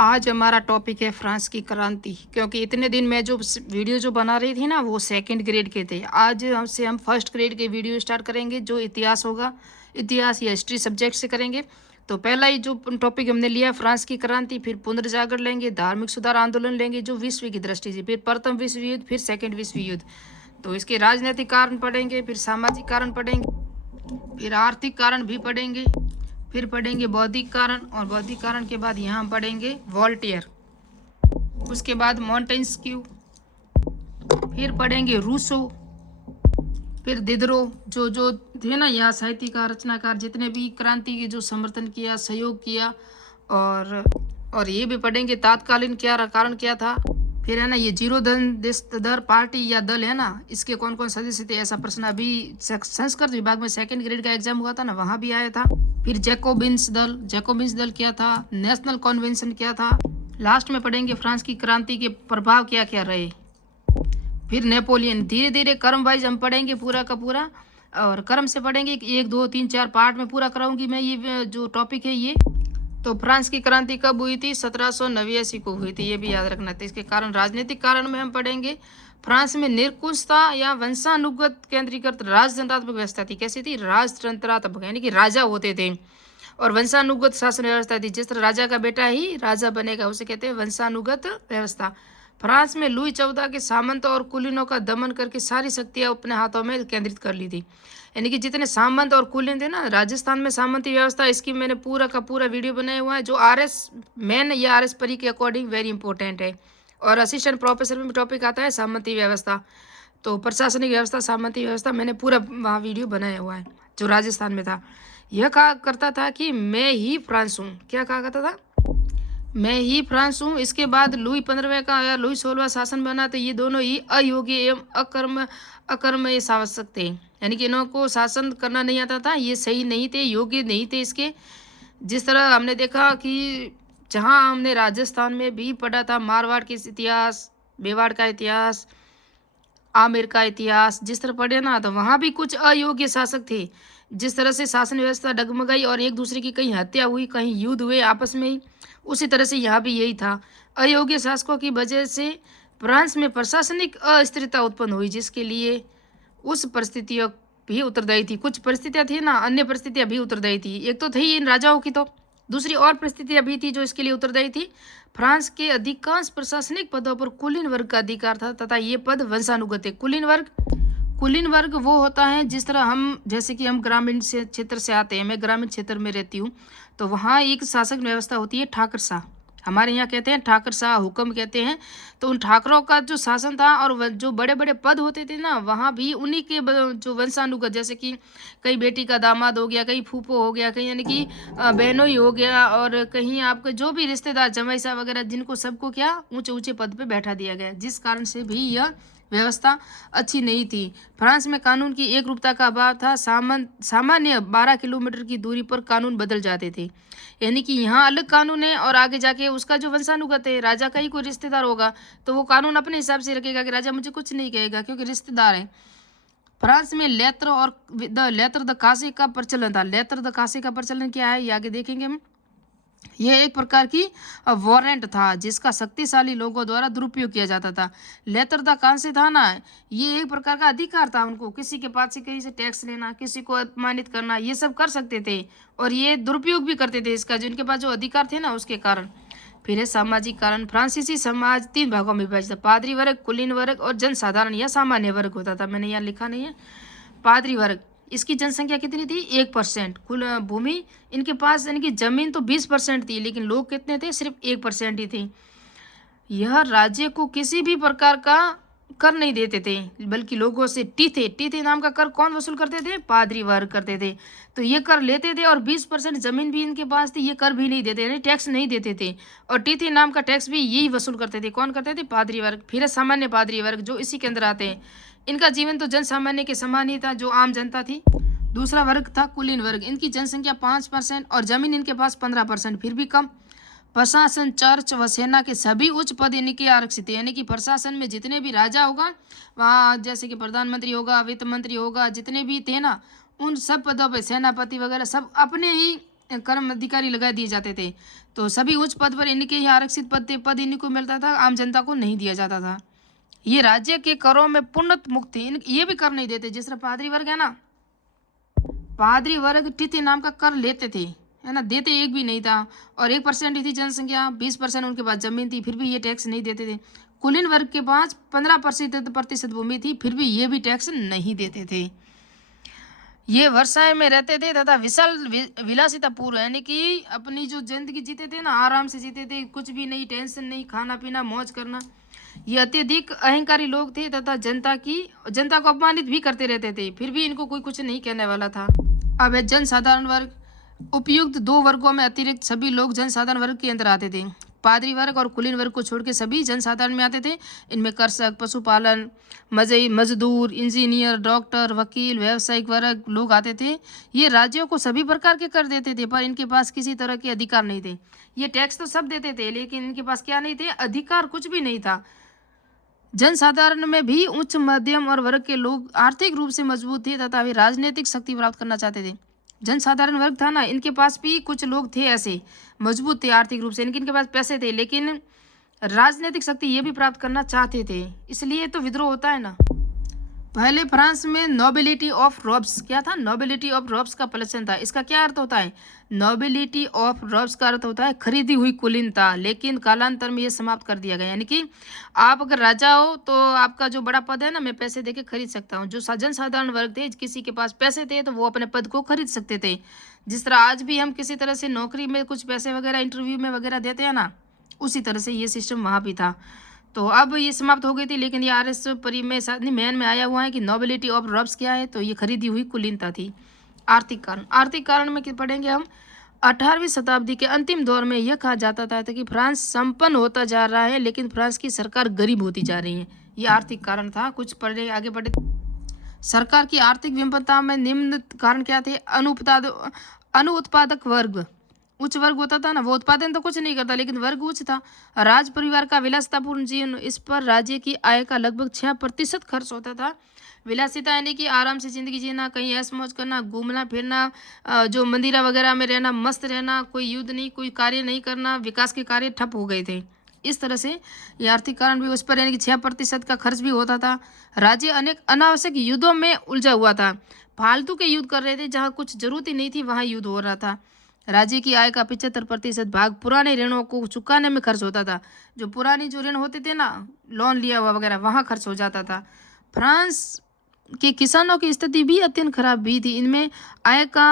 आज हमारा टॉपिक है फ्रांस की क्रांति। क्योंकि इतने दिन मैं जो वीडियो जो बना रही थी ना वो सेकंड ग्रेड के थे। आज हमसे हम फर्स्ट ग्रेड के वीडियो स्टार्ट करेंगे जो इतिहास होगा, इतिहास या हिस्ट्री सब्जेक्ट से करेंगे। तो पहला ही जो टॉपिक हमने लिया फ्रांस की क्रांति, फिर पुनर्जागरण लेंगे, धार्मिक सुधार आंदोलन लेंगे जो विश्व की दृष्टि से, फिर प्रथम विश्व युद्ध, फिर सेकेंड विश्व युद्ध। तो इसके राजनीतिक कारण पढ़ेंगे, फिर सामाजिक कारण पढ़ेंगे, फिर आर्थिक कारण भी पढ़ेंगे, फिर पढ़ेंगे बौद्धिक कारण, और बौद्धिक कारण के बाद यहाँ हम पढ़ेंगे वॉल्टेयर, उसके बाद मॉन्टेस्क्यू, फिर पढ़ेंगे रूसो, फिर दिदरो, जो जो थे ना यहाँ साहित्यकार रचनाकार जितने भी क्रांति के जो समर्थन किया, सहयोग किया। और ये भी पढ़ेंगे तात्कालीन क्या कारण क्या था। फिर है ना ये जीरो धन दर पार्टी या दल है ना, इसके कौन कौन सदस्य थे, ऐसा प्रश्न अभी संस्कृत विभाग में सेकंड ग्रेड का एग्जाम हुआ था ना, वहां भी आया था। फिर जैकोबिन्स दल क्या था, नेशनल कन्वेंशन क्या था। लास्ट में पढ़ेंगे फ्रांस की क्रांति के प्रभाव क्या क्या रहे। फिर नेपोलियन। धीरे धीरे क्रम वाइज हम पढ़ेंगे पूरा का पूरा, और क्रम से पढ़ेंगे, 1 2 3 4 पार्ट में पूरा कराऊंगी मैं ये जो टॉपिक है ये। तो फ्रांस की क्रांति कब हुई थी? 1789 को हुई थी, ये भी याद रखना था। इसके कारण, राजनीतिक कारण में हम पढ़ेंगे फ्रांस में निरंकुशता या वंशानुगत केंद्रीकृत राजतंत्रात्मक व्यवस्था थी। कैसी थी? राजतंत्रात्मक, यानी कि राजा होते थे, और वंशानुगत शासन व्यवस्था थी। जिस तरह राजा का बेटा ही राजा बनेगा उसे कहते हैं वंशानुगत व्यवस्था। फ्रांस में लुई 14 के सामंत और कुलीनों का दमन करके सारी शक्तियां अपने हाथों में केंद्रित कर ली थी। यानी कि जितने सामंत और कुलीन थे ना, राजस्थान में सामंती व्यवस्था, इसकी मैंने पूरा का पूरा वीडियो बनाया हुआ है जो आरएस मैन या आरएस परी के अकॉर्डिंग वेरी इंपॉर्टेंट है। और असिस्टेंट प्रोफेसर में टॉपिक आता है सामंती व्यवस्था। तो प्रशासनिक व्यवस्था, सामंती व्यवस्था, मैंने पूरा वहाँ वीडियो बनाया हुआ है जो राजस्थान में था। यह कहा करता था कि मैं ही फ्रांस हूँ। क्या कहा करता था? मैं ही फ्रांस हूँ। इसके बाद लुई 15वें का या लुई 16वां शासन बना, तो ये दोनों ही अयोग्य एवं अकर्मण्य शासक थे। यानी कि इनको शासन करना नहीं आता था, ये सही नहीं थे, योग्य नहीं थे इसके। जिस तरह हमने देखा कि जहाँ हमने राजस्थान में भी पढ़ा था मारवाड़ के इतिहास, मेवाड़ का इतिहास, आमेर का इतिहास, जिस तरह पढ़े ना, तो वहाँ भी कुछ अयोग्य शासक थे। जिस तरह से शासन व्यवस्था डगमगाई और एक दूसरे की कहीं हत्या हुई, कहीं युद्ध हुए आपस में ही, उसी तरह से यहाँ भी यही था। अयोग्य शासकों की वजह से फ्रांस में प्रशासनिक अस्थिरता उत्पन्न हुई, जिसके लिए उस परिस्थितियों भी उत्तरदायी थी। कुछ परिस्थितियाँ थी ना, अन्य परिस्थितियाँ भी उत्तरदायी थी। एक तो थी इन राजाओं की, तो दूसरी और परिस्थितियाँ भी थी जो इसके लिए उत्तरदायी थी। फ्रांस के अधिकांश प्रशासनिक पदों पर कुलीन वर्ग का अधिकार था, तथा ये पद वंशानुगत है। कुलीन वर्ग वो होता है, जिस तरह हम, जैसे कि हम ग्रामीण से क्षेत्र से आते हैं, मैं ग्रामीण क्षेत्र में रहती हूँ, तो वहाँ एक शासक व्यवस्था होती है ठाकरशाह। हमारे यहाँ कहते हैं ठाकरशाह, हुक्म कहते हैं। तो उन ठाकरों का जो शासन था, और जो बड़े बड़े पद होते थे ना, वहाँ भी उन्हीं के जो वंशानुगत, जैसे कि कहीं बेटी का दामाद हो गया, कहीं फूफो हो गया, कहीं यानी कि बहनोई हो गया, और कहीं आपके जो भी रिश्तेदार जमाई साहब वगैरह, जिनको सबको क्या ऊंचे ऊंचे पद पे बैठा दिया गया, जिस कारण से भी यह व्यवस्था अच्छी नहीं थी। फ्रांस में कानून की एक रूपता का अभाव था। सामान्य 12 किलोमीटर की दूरी पर कानून बदल जाते थे। यानी कि यहाँ अलग कानून है, और आगे जाके उसका जो वंशानुगत है, राजा का ही कोई रिश्तेदार होगा तो वो कानून अपने हिसाब से रखेगा कि राजा मुझे कुछ नहीं कहेगा क्योंकि रिश्तेदार है। फ्रांस में लेत्र द कासे का प्रचलन था। लेत्र द कासे का प्रचलन क्या है, ये आगे देखेंगे हम। यह एक प्रकार की वारंट था जिसका शक्तिशाली लोगों द्वारा दुरुपयोग किया जाता था। लेतर द कांसे था ना, ये एक प्रकार का अधिकार था उनको, किसी के पास से कहीं से टैक्स लेना, किसी को अपमानित करना, ये सब कर सकते थे, और ये दुरुपयोग भी करते थे इसका, जिनके पास जो अधिकार थे ना उसके कारण। फिर है सामाजिक कारण। फ्रांसीसी समाज 3 भागों में विभाजित था, पादरी वर्ग, कुलीन वर्ग और जनसाधारण या सामान्य वर्ग होता था। मैंने यहाँ लिखा नहीं है। पादरी वर्ग, इसकी जनसंख्या कितनी थी? 1%। कुल भूमि इनके पास, यानी कि जमीन तो 20% थी, लेकिन लोग कितने थे? सिर्फ 1% ही थे। यह राज्य को किसी भी प्रकार का कर नहीं देते थे, बल्कि लोगों से टीथे नाम का कर कौन वसूल करते थे? पादरी वर्ग करते थे। तो ये कर लेते थे, और 20% जमीन भी इनके पास थी, ये कर भी नहीं देते, यानी टैक्स नहीं देते थे, और टीथे नाम का टैक्स भी यही वसूल करते थे। कौन करते थे? पादरी वर्ग। फिर है सामान्य पादरी वर्ग, जो इसी के अंदर आते हैं। इनका जीवन तो जन सामान्य के समान ही था, जो आम जनता थी। दूसरा वर्ग था कुलीन वर्ग, इनकी जनसंख्या 5% और जमीन इनके पास 15%, फिर भी कम। प्रशासन, चर्च व सेना के सभी उच्च पद इनके आरक्षित थे। यानी कि प्रशासन में जितने भी राजा होगा, वहाँ जैसे कि प्रधानमंत्री होगा, वित्त मंत्री होगा, जितने भी थे ना, उन सब पदों पे सेनापति वगैरह सब अपने ही कर्म अधिकारी लगा दिए जाते थे। तो सभी उच्च पद पर इनके ही आरक्षित पद इन्हीं को मिलता था, आम जनता को नहीं दिया जाता था। ये राज्य के करों में पूर्णत मुक्त थे, ये भी कर नहीं देते। जिस तरह पादरी वर्ग है ना, पादरी वर्ग तिथि नाम का कर लेते थे, है ना, देते एक भी नहीं था। और 1% ही थी जनसंख्या, 20% उनके पास जमीन थी, फिर भी ये टैक्स नहीं देते थे। कुलीन वर्ग के पास 15% भूमि थी, फिर भी ये भी टैक्स नहीं देते थे। ये वर्षाएं में रहते थे तथा विशाल विलासिता पूर्व, यानी कि अपनी जो जिंदगी जीते थे ना, आराम से जीते थे, कुछ भी नहीं, टेंशन नहीं, खाना पीना मौज करना। ये अत्यधिक अहंकारी लोग थे तथा जनता को अपमानित भी करते रहते थे, फिर भी इनको कोई कुछ नहीं कहने वाला था। अब है जनसाधारण वर्ग। उपयुक्त दो वर्गों में अतिरिक्त सभी लोग जनसाधारण वर्ग के अंदर आते थे। पादरी वर्ग और कुलीन वर्ग को छोड़ के सभी जनसाधारण में आते थे। इनमें कृषक, पशुपालन, मजदूर, इंजीनियर, डॉक्टर, वकील, व्यावसायिक वर्ग लोग आते थे। ये राज्यों को सभी प्रकार के कर देते थे, पर इनके पास किसी तरह के अधिकार नहीं थे। ये टैक्स तो सब देते थे, लेकिन इनके पास क्या नहीं थे, अधिकार कुछ भी नहीं था। जनसाधारण में भी उच्च मध्यम और वर्ग के लोग आर्थिक रूप से मजबूत थे तथा वे राजनीतिक शक्ति प्राप्त करना चाहते थे। जनसाधारण वर्ग था ना, इनके पास भी कुछ लोग थे ऐसे मजबूत थे आर्थिक रूप से, इनके पास पैसे थे, लेकिन राजनीतिक शक्ति ये भी प्राप्त करना चाहते थे, इसलिए तो विद्रोह होता है ना। पहले फ्रांस में नोबिलिटी ऑफ रॉब्स क्या था, नोबिलिटी ऑफ रॉब्स का प्रचलन था। इसका क्या अर्थ होता है, नोबिलिटी ऑफ रॉब्स का अर्थ होता है खरीदी हुई कुलीनता, लेकिन कालांतर में ये समाप्त कर दिया गया। यानी कि आप अगर राजा हो तो आपका जो बड़ा पद है ना, मैं पैसे देके खरीद सकता हूँ। जो जनसाधारण वर्ग थे, किसी के पास पैसे थे तो वो अपने पद को खरीद सकते थे। जिस तरह आज भी हम किसी तरह से नौकरी में कुछ पैसे वगैरह इंटरव्यू में वगैरह देते हैं ना, उसी तरह से ये सिस्टम वहाँ भी था। तो अब ये समाप्त हो गई थी, लेकिन ये आर एस परी में साथ मैन में आया हुआ है कि नोबिलिटी ऑफ रॉब्स क्या है, तो ये खरीदी हुई कुलीनता थी। आर्थिक कारण में क्या पढ़ेंगे हम। 18वीं शताब्दी के अंतिम दौर में यह कहा जाता था कि फ्रांस संपन्न होता जा रहा है, लेकिन फ्रांस की सरकार गरीब होती जा रही है। ये आर्थिक कारण था। कुछ पढ़े आगे बढ़े। सरकार की आर्थिक विफलता में निम्न कारण क्या थे। अनुत्पादक वर्ग, उच्च वर्ग होता था ना, वो उत्पादन तो कुछ नहीं करता, लेकिन वर्ग उच्च था। राज परिवार का विलासितापूर्ण जीवन, इस पर राज्य की आय का लगभग 6% खर्च होता था। विलासिता यानी कि आराम से जिंदगी जीना, कहीं ऐश मौज करना, घूमना फिरना, जो मंदिरा वगैरह में रहना, मस्त रहना, कोई युद्ध नहीं, कोई कार्य नहीं करना, विकास के कार्य ठप हो गए थे। इस तरह से ये आर्थिक कारण भी उस पर, यानी कि 6% का खर्च भी होता था। राज्य अनेक अनावश्यक युद्धों में उलझा हुआ था। फालतू के युद्ध कर रहे थे, जहाँ कुछ जरूरत ही नहीं थी वहाँ युद्ध हो रहा था। राज्य की आय का 75% भाग पुराने ऋणों को चुकाने में खर्च होता था। जो पुरानी जो ऋण होते थे ना, लोन लिया हुआ वगैरह, वहाँ खर्च हो जाता था। फ्रांस के किसानों की स्थिति भी अत्यंत खराब भी थी। इनमें आय का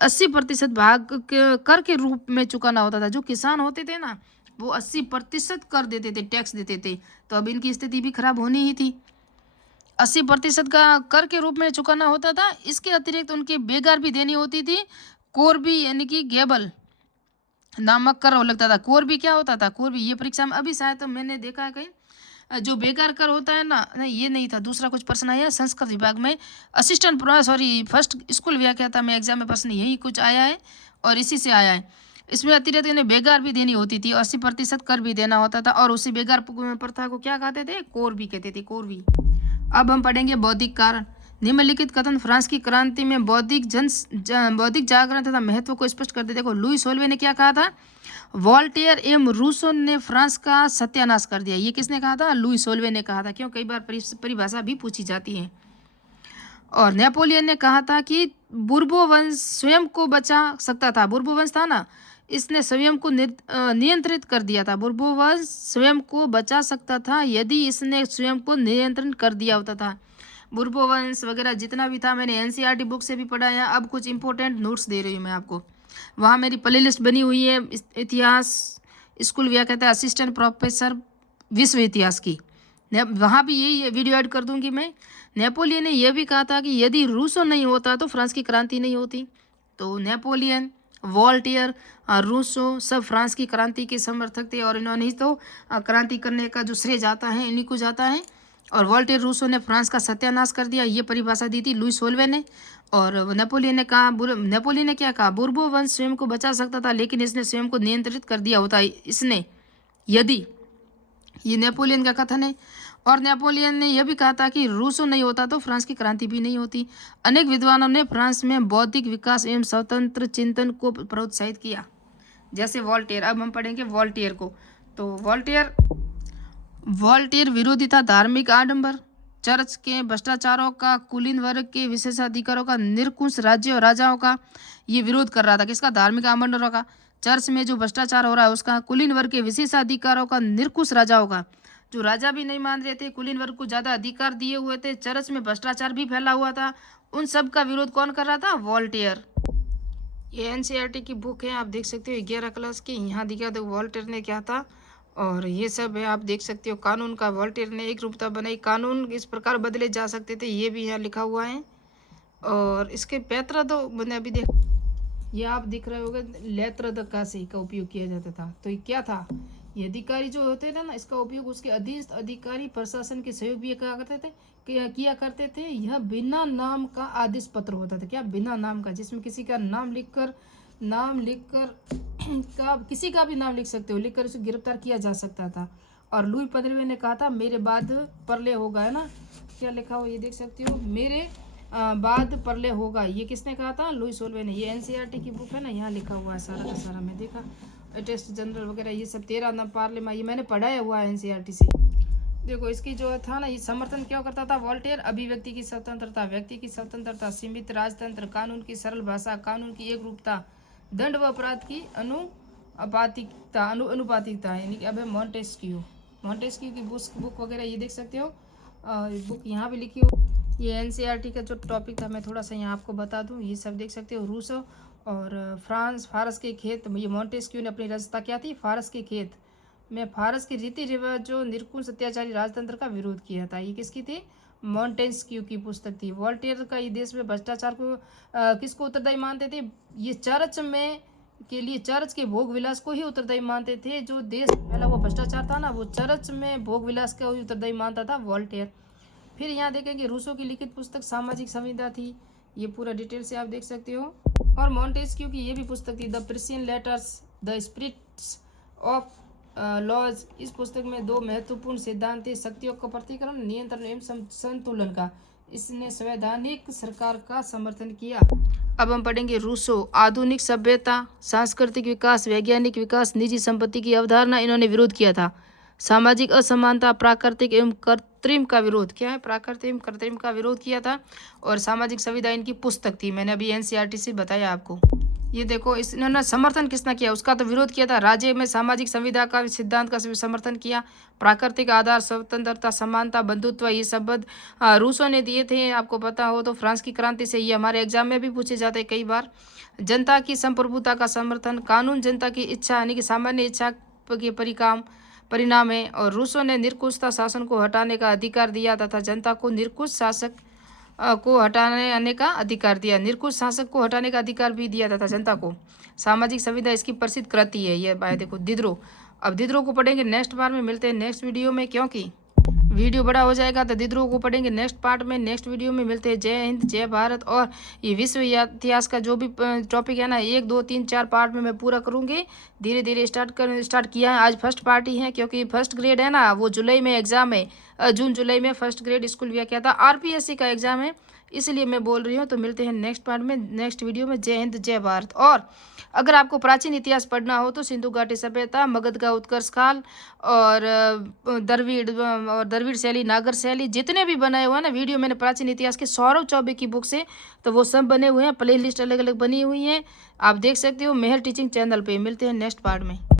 80% भाग कर के रूप में चुकाना होता था। जो किसान होते थे ना, वो 80% कर देते थे, टैक्स देते थे, तो अब इनकी स्थिति भी खराब होनी ही थी। 80% का कर के रूप में चुकाना होता था। इसके अतिरिक्त उनकी बेगार भी देनी होती थी। कोरबी यानी कि गेबल नामक कर लगता था। कोरबी क्या होता था, कोरबी ये परीक्षा में अभी शायद तो मैंने देखा है कहीं, जो बेकार कर होता है ना, नहीं ये नहीं था, दूसरा कुछ प्रश्न आया संस्कृत विभाग में, असिस्टेंट फर्स्ट स्कूल व्याख्याता में एग्जाम में प्रश्न यही कुछ आया है और इसी से आया है। इसमें अतिरिक्त इन्हें बेगार भी देनी होती थी, 80% कर भी देना होता था, और उसी बेगार प्रथा को क्या कहते थे, कोरबी कहते थे, कोरबी। अब हम पढ़ेंगे बौद्धिक कारण। निम्नलिखित कथन फ्रांस की क्रांति में बौद्धिक जागरण तथा महत्व को स्पष्ट करते। देखो, लुई सोल्वे ने क्या कहा था, वॉल्टेयर एवं रूसो ने फ्रांस का सत्यानाश कर दिया। ये किसने कहा था, लुई सोल्वे ने कहा था, क्यों कई बार परिभाषा भी पूछी जाती है। और नेपोलियन ने कहा था कि बुर्बो वंश स्वयं को बचा सकता था। बुर्बो वंश था ना, इसने स्वयं को नियंत्रित कर दिया था। बुर्बो वंश स्वयं को बचा सकता था यदि इसने स्वयं को नियंत्रण कर दिया होता था। बुर्बो वंश वगैरह जितना भी था, मैंने एनसीईआरटी बुक से भी पढ़ा है। अब कुछ इंपॉर्टेंट नोट्स दे रही हूँ मैं आपको। वहाँ मेरी प्ले लिस्ट बनी हुई है, इतिहास स्कूल व्याख्याता असिस्टेंट प्रोफेसर विश्व इतिहास की, वहाँ भी यही वीडियो ऐड कर दूंगी मैं। नेपोलियन ने यह भी कहा था कि यदि रूसो नहीं होता तो फ्रांस की क्रांति नहीं होती। तो नेपोलियन, वॉल्टेयर, रूसो सब फ्रांस की क्रांति के समर्थक थे, और इन्होंने ही तो क्रांति करने का जो श्रेय जाता है इन्हीं को जाता है। और वॉल्टेयर रूसो ने फ्रांस का सत्यानाश कर दिया, ये परिभाषा दी थी लुई सोल्वे ने। और नेपोलियन ने क्या कहा, बुर्बो वंश स्वयं को बचा सकता था, लेकिन इसने स्वयं को नियंत्रित कर दिया होता इसने, यदि, ये नेपोलियन का कथन है। और नेपोलियन ने यह भी कहा था कि रूसो नहीं होता तो फ्रांस की क्रांति भी नहीं होती। अनेक विद्वानों ने फ्रांस में बौद्धिक विकास एवं स्वतंत्र चिंतन को प्रोत्साहित किया, जैसे वॉल्टेयर। अब हम पढ़ेंगे वॉल्टेयर को। तो वॉल्टेयर विरोधी था धार्मिक आडंबर, चर्च के भ्रष्टाचारों का, कुलीन वर्ग के विशेषाधिकारों का, निरंकुश राज्य और राजाओं का ये विरोध कर रहा था। किसका? धार्मिक आडंबरों का, चर्च में जो भ्रष्टाचार हो रहा है उसका, कुलीन वर्ग के विशेषाधिकारों का, निरंकुश राजाओं का, जो राजा भी नहीं मान रहे थे, कुलीन वर्ग को ज्यादा अधिकार दिए हुए थे, चर्च में भ्रष्टाचार भी फैला हुआ था, उन सब का विरोध कौन कर रहा था? वॉल्टेयर। ये एनसीईआरटी की बुक है, आप देख सकते हो 11 क्लास की। यहाँ दिखा दो वॉल्टेयर ने क्या था, और ये सब है, आप देख सकते हो। कानून का वॉल्टेयर ने एक रूपता बनाई, कानून इस प्रकार बदले जा सकते थे, ये भी यहाँ लिखा हुआ है। और इसके पैतरा तो मैंने अभी देख, ये आप दिख रहे होगा, लेत्रदकासी का उपयोग किया जाता था। तो ये क्या था? ये अधिकारी जो होते थे ना, इसका उपयोग उसके अधीनस्थ अधिकारी प्रशासन के सहयोग भी किया करते थे। यह बिना नाम का आदेश पत्र होता था। क्या? बिना नाम का, जिसमें किसी का नाम लिखकर किसी का भी नाम लिख सकते हो, लिखकर उसे गिरफ्तार किया जा सकता था। और लुई 15वें ने कहा था मेरे बाद परले होगा, है ना, क्या लिखा हो ये देख सकते हो, मेरे बाद परले होगा। ये किसने कहा था? लुई 16वें ने। ये एनसीईआरटी की बुक है ना, यहाँ लिखा हुआ है सारा का सारा। मैं देखा टेस्ट जनरल वगैरह ये सब 13 ना पार्लियामेंट, ये मैंने पढ़ाया हुआ है एनसीईआरटी से। देखो इसकी जो था ना, ये समर्थन क्या करता था वॉल्टेयर? अभिव्यक्ति की स्वतंत्रता, व्यक्ति की स्वतंत्रता, सीमित राजतंत्र, कानून की सरल भाषा, कानून की एक रूपता, दंड व अपराध की अनुपातिकता, यानी कि अब है मॉन्टेस्क्यू की बुक वगैरह ये देख सकते हो। बुक यहाँ भी लिखी हो। ये एनसीईआरटी का जो टॉपिक था मैं थोड़ा सा यहाँ आपको बता दूँ, ये सब देख सकते हो। रूसो और फारस के खेत, ये मॉन्टेस्क्यू ने अपनी रचना क्या थी? फारस के खेत में फारस के रीति रिवाजों, निरंकुश अत्याचारी राजतंत्र का विरोध किया था। ये किसकी थी? मॉन्टेस्क्यू की पुस्तक थी। वॉल्टेयर का ये देश में भ्रष्टाचार को किसको उत्तरदायी मानते थे? ये चर्च के भोग विलास को ही उत्तरदायी मानते थे। जो देश पहला वो भ्रष्टाचार था ना, वो चर्च में भोग विलास का ही उत्तरदायी मानता था वॉल्टेयर। फिर यहाँ देखेंगे रूसो की लिखित पुस्तक सामाजिक संविदा थी, ये पूरा डिटेल से आप देख सकते हो। और मॉन्टेस्क्यू की ये भी पुस्तक थी, the Persian letters, the spirits of laws. इस पुस्तक में दो महत्वपूर्ण सिद्धांत थे, शक्तियों का प्रतिकरण, नियंत्रण एवं संतुलन का। इसने संवैधानिक सरकार का समर्थन किया। अब हम पढ़ेंगे रूसो। आधुनिक सभ्यता, सांस्कृतिक विकास, वैज्ञानिक विकास, निजी संपत्ति की अवधारणा इन्होंने विरोध किया था। सामाजिक असमानता, प्राकृतिक एवं कृत्रिम का विरोध, क्या है? प्राकृतिक एवं कृत्रिम का विरोध किया था। और सामाजिक संविदा इनकी पुस्तक थी, मैंने अभी एनसीईआरटी से बताया आपको। ये देखो इन्होंने समर्थन किसने किया? उसका तो विरोध किया था। राज्य में सामाजिक संविदा का सिद्धांत का समर्थन किया। प्राकृतिक आधार, स्वतंत्रता, समानता, बंधुत्व, ये शब्द रूसों ने दिए थे। आपको पता हो तो फ्रांस की क्रांति से, ये हमारे एग्जाम में भी पूछे जाते हैं कई बार। जनता की संप्रभुता का समर्थन, कानून जनता की इच्छा यानी कि सामान्य इच्छा के परिणाम है। और रूसों ने निरंकुशता शासन को हटाने का अधिकार दिया तथा जनता को निरंकुश शासक को हटाने का अधिकार दिया। निरंकुश शासक को हटाने का अधिकार भी दिया तथा जनता को। सामाजिक संविदा इसकी प्रसिद्ध कृति है। ये देखो दिद्रो। अब दिद्रो को पढ़ेंगे नेक्स्ट बार में, मिलते हैं नेक्स्ट वीडियो में, क्योंकि वीडियो बड़ा हो जाएगा तो दिद्रो को पढ़ेंगे नेक्स्ट पार्ट में, नेक्स्ट वीडियो में मिलते हैं। जय हिंद, जय भारत। और ये विश्व इतिहास का जो भी टॉपिक है ना, 1 2 3 4 पार्ट में मैं पूरा करूँगी। धीरे धीरे स्टार्ट किया है। आज फर्स्ट पार्ट ही है, क्योंकि फर्स्ट ग्रेड है ना, वो जुलाई में एग्जाम है, जून जुलाई में फर्स्ट ग्रेड स्कूल भी क्या था, आरपीएससी का एग्जाम है, इसलिए मैं बोल रही हूँ। तो मिलते हैं नेक्स्ट पार्ट में, नेक्स्ट वीडियो में। जय हिंद, जय भारत। और अगर आपको प्राचीन इतिहास पढ़ना हो तो सिंधु घाटी सभ्यता, मगध का उत्कर्ष काल, और द्रविड़ शैली, नागर शैली, जितने भी बनाए हुए हैं ना वीडियो मैंने प्राचीन इतिहास के, सौरव चौबे की बुक से, तो वो सब बने हुए हैं। प्ले लिस्ट अलग अलग बनी हुई है, आप देख सकते हो मेहर टीचिंग चैनल पे। मिलते हैं नेक्स्ट पार्ट में।